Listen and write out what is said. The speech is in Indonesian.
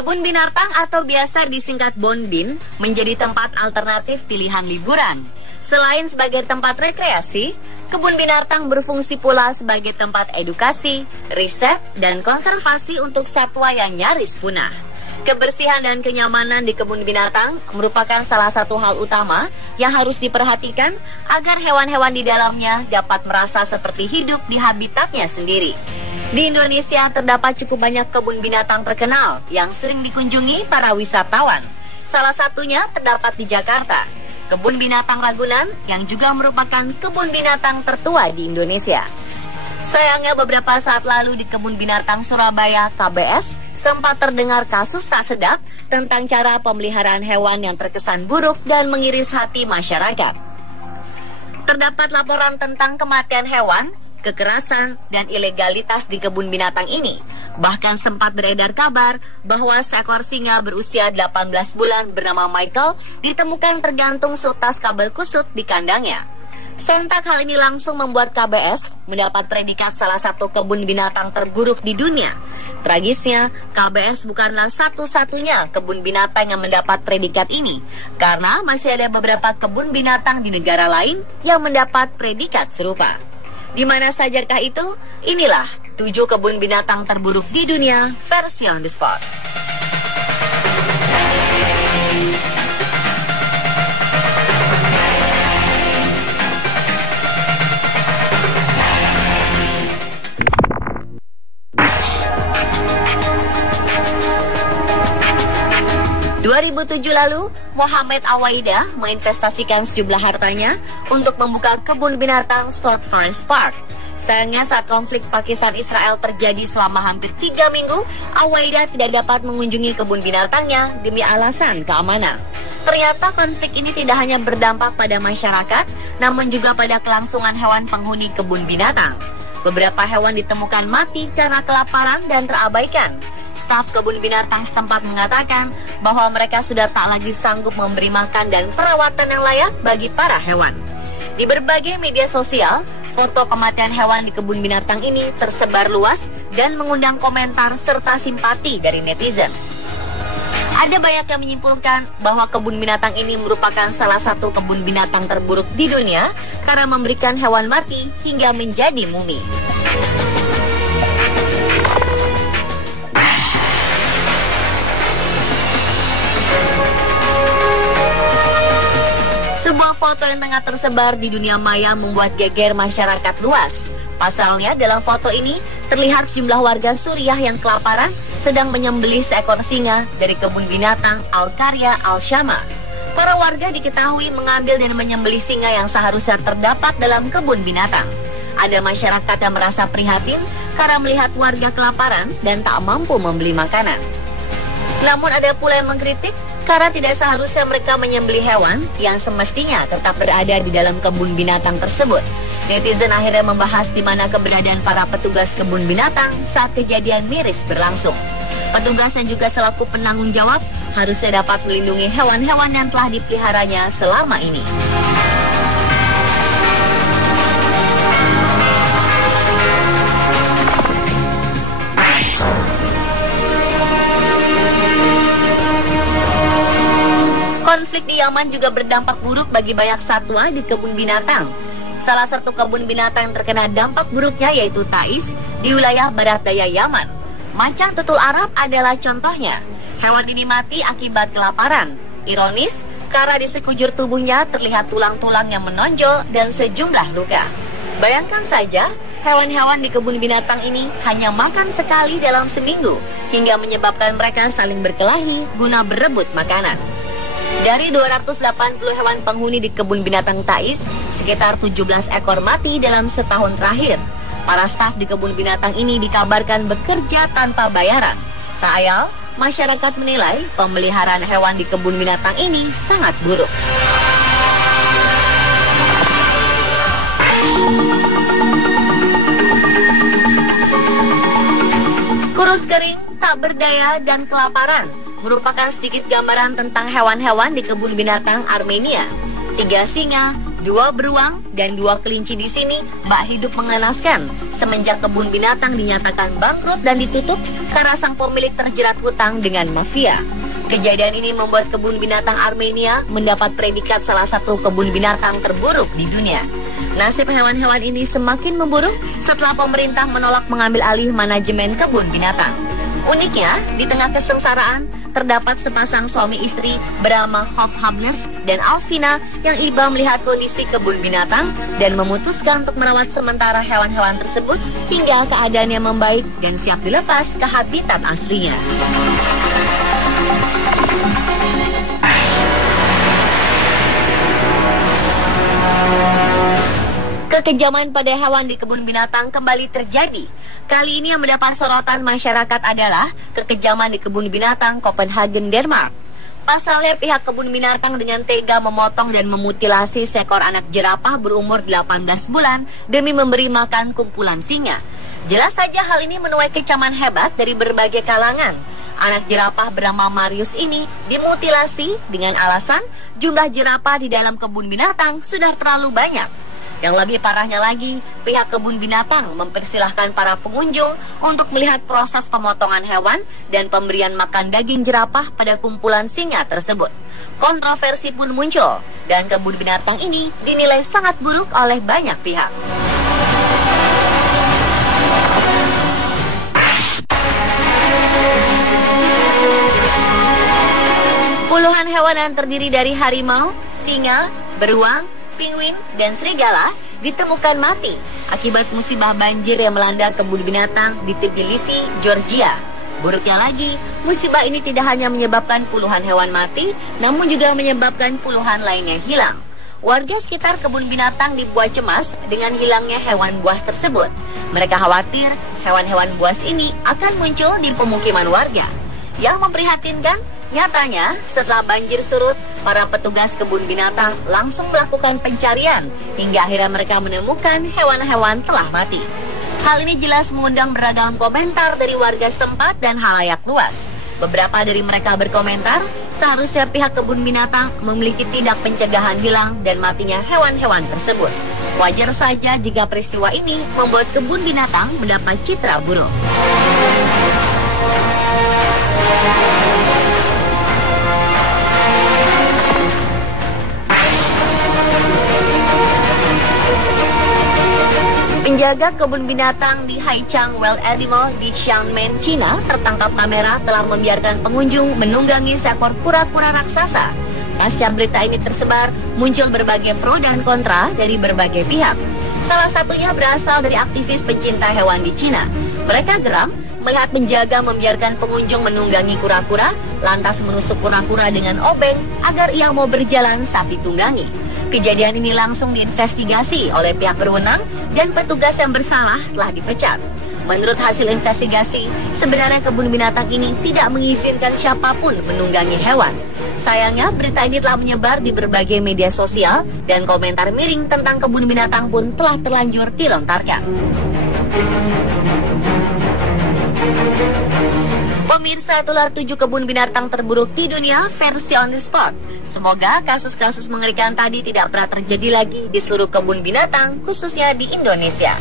Kebun binatang atau biasa disingkat Bonbin menjadi tempat alternatif pilihan liburan. Selain sebagai tempat rekreasi, kebun binatang berfungsi pula sebagai tempat edukasi, riset, dan konservasi untuk satwa yang nyaris punah. Kebersihan dan kenyamanan di kebun binatang merupakan salah satu hal utama yang harus diperhatikan agar hewan-hewan di dalamnya dapat merasa seperti hidup di habitatnya sendiri. Di Indonesia terdapat cukup banyak kebun binatang terkenal yang sering dikunjungi para wisatawan. Salah satunya terdapat di Jakarta, Kebun Binatang Ragunan yang juga merupakan kebun binatang tertua di Indonesia. Sayangnya beberapa saat lalu di Kebun Binatang Surabaya KBS sempat terdengar kasus tak sedap tentang cara pemeliharaan hewan yang terkesan buruk dan mengiris hati masyarakat. Terdapat laporan tentang kematian hewan, kekerasan, dan ilegalitas di kebun binatang ini. Bahkan sempat beredar kabar bahwa seekor singa berusia 18 bulan bernama Michael ditemukan tergantung seutas kabel kusut di kandangnya. Sontak hal ini langsung membuat KBS mendapat predikat salah satu kebun binatang terburuk di dunia. Tragisnya, KBS bukanlah satu-satunya kebun binatang yang mendapat predikat ini, karena masih ada beberapa kebun binatang di negara lain yang mendapat predikat serupa. Di mana sajakah itu? Inilah 7 kebun binatang terburuk di dunia versi on the spot. ...2007 lalu, Mohamed Awaida menginvestasikan sejumlah hartanya untuk membuka kebun binatang South Forest Park. Sayangnya saat konflik Pakistan-Israel terjadi selama hampir 3 minggu, Awaida tidak dapat mengunjungi kebun binatangnya demi alasan keamanan. Ternyata konflik ini tidak hanya berdampak pada masyarakat, namun juga pada kelangsungan hewan penghuni kebun binatang. Beberapa hewan ditemukan mati karena kelaparan dan terabaikan. Staf kebun binatang setempat mengatakan bahwa mereka sudah tak lagi sanggup memberi makan dan perawatan yang layak bagi para hewan. Di berbagai media sosial, foto kematian hewan di kebun binatang ini tersebar luas dan mengundang komentar serta simpati dari netizen. Ada banyak yang menyimpulkan bahwa kebun binatang ini merupakan salah satu kebun binatang terburuk di dunia karena memberikan hewan mati hingga menjadi mumi. Sebuah foto yang tengah tersebar di dunia maya membuat geger masyarakat luas. Pasalnya, dalam foto ini terlihat sejumlah warga Suriah yang kelaparan sedang menyembelih seekor singa dari kebun binatang Al-Qarya Al-Shama. Para warga diketahui mengambil dan menyembelih singa yang seharusnya terdapat dalam kebun binatang. Ada masyarakat yang merasa prihatin karena melihat warga kelaparan dan tak mampu membeli makanan. Namun ada pula yang mengkritik karena tidak seharusnya mereka menyembelih hewan yang semestinya tetap berada di dalam kebun binatang tersebut. Netizen akhirnya membahas di mana keberadaan para petugas kebun binatang saat kejadian miris berlangsung. Petugas yang juga selaku penanggung jawab harusnya dapat melindungi hewan-hewan yang telah dipeliharanya selama ini. Konflik di Yaman juga berdampak buruk bagi banyak satwa di kebun binatang. Salah satu kebun binatang yang terkena dampak buruknya yaitu Taiz di wilayah barat daya Yaman. Macan tutul Arab adalah contohnya. Hewan ini mati akibat kelaparan. Ironis, karena di sekujur tubuhnya terlihat tulang-tulang yang menonjol dan sejumlah luka. Bayangkan saja, hewan-hewan di kebun binatang ini hanya makan sekali dalam seminggu, hingga menyebabkan mereka saling berkelahi guna berebut makanan. Dari 280 hewan penghuni di kebun binatang Taiz, sekitar 17 ekor mati dalam setahun terakhir. Para staf di kebun binatang ini dikabarkan bekerja tanpa bayaran. Tak ayal, masyarakat menilai pemeliharaan hewan di kebun binatang ini sangat buruk. Kurus kering, tak berdaya, dan kelaparan merupakan sedikit gambaran tentang hewan-hewan di kebun binatang Armenia. 3 singa, 2 beruang dan 2 kelinci di sini bak hidup mengenaskan semenjak kebun binatang dinyatakan bangkrut dan ditutup karena sang pemilik terjerat hutang dengan mafia. Kejadian ini membuat kebun binatang Armenia mendapat predikat salah satu kebun binatang terburuk di dunia. Nasib hewan-hewan ini semakin memburuk setelah pemerintah menolak mengambil alih manajemen kebun binatang. Uniknya, di tengah kesengsaraan, terdapat sepasang suami istri bernama Hofhabnes dan Alvina yang iba melihat kondisi kebun binatang dan memutuskan untuk merawat sementara hewan-hewan tersebut hingga keadaannya membaik dan siap dilepas ke habitat aslinya. Kekejaman pada hewan di kebun binatang kembali terjadi. Kali ini yang mendapat sorotan masyarakat adalah kekejaman di kebun binatang Copenhagen, Denmark. Pasalnya pihak kebun binatang dengan tega memotong dan memutilasi seekor anak jerapah berumur 18 bulan demi memberi makan kumpulan singa. Jelas saja hal ini menuai kecaman hebat dari berbagai kalangan. Anak jerapah bernama Marius ini dimutilasi dengan alasan jumlah jerapah di dalam kebun binatang sudah terlalu banyak. Yang lebih parahnya lagi, pihak kebun binatang mempersilahkan para pengunjung untuk melihat proses pemotongan hewan dan pemberian makan daging jerapah pada kumpulan singa tersebut. Kontroversi pun muncul, dan kebun binatang ini dinilai sangat buruk oleh banyak pihak. Puluhan hewan yang terdiri dari harimau, singa, beruang, pinguin, dan serigala ditemukan mati akibat musibah banjir yang melanda kebun binatang di Tbilisi, Georgia. Buruknya lagi, musibah ini tidak hanya menyebabkan puluhan hewan mati, namun juga menyebabkan puluhan lainnya hilang. Warga sekitar kebun binatang dibuat cemas dengan hilangnya hewan buas tersebut. Mereka khawatir hewan-hewan buas ini akan muncul di pemukiman warga. Yang memprihatinkan, nyatanya setelah banjir surut, para petugas kebun binatang langsung melakukan pencarian hingga akhirnya mereka menemukan hewan-hewan telah mati. Hal ini jelas mengundang beragam komentar dari warga setempat dan halayak luas. Beberapa dari mereka berkomentar, seharusnya pihak kebun binatang memiliki tindak pencegahan hilang dan matinya hewan-hewan tersebut. Wajar saja jika peristiwa ini membuat kebun binatang mendapat citra buruk. Penjaga kebun binatang di Haichang Wild Animal di Xiamen, China tertangkap kamera telah membiarkan pengunjung menunggangi seekor kura-kura raksasa. Pasca berita ini tersebar, muncul berbagai pro dan kontra dari berbagai pihak. Salah satunya berasal dari aktivis pecinta hewan di China. Mereka geram melihat penjaga membiarkan pengunjung menunggangi kura-kura, lantas menusuk kura-kura dengan obeng agar ia mau berjalan saat ditunggangi. Kejadian ini langsung diinvestigasi oleh pihak berwenang dan petugas yang bersalah telah dipecat. Menurut hasil investigasi, sebenarnya kebun binatang ini tidak mengizinkan siapapun menunggangi hewan. Sayangnya, berita ini telah menyebar di berbagai media sosial dan komentar miring tentang kebun binatang pun telah terlanjur dilontarkan. Pemirsa, itulah 7 kebun binatang terburuk di dunia versi On The Spot. Semoga kasus-kasus mengerikan tadi tidak pernah terjadi lagi di seluruh kebun binatang, khususnya di Indonesia.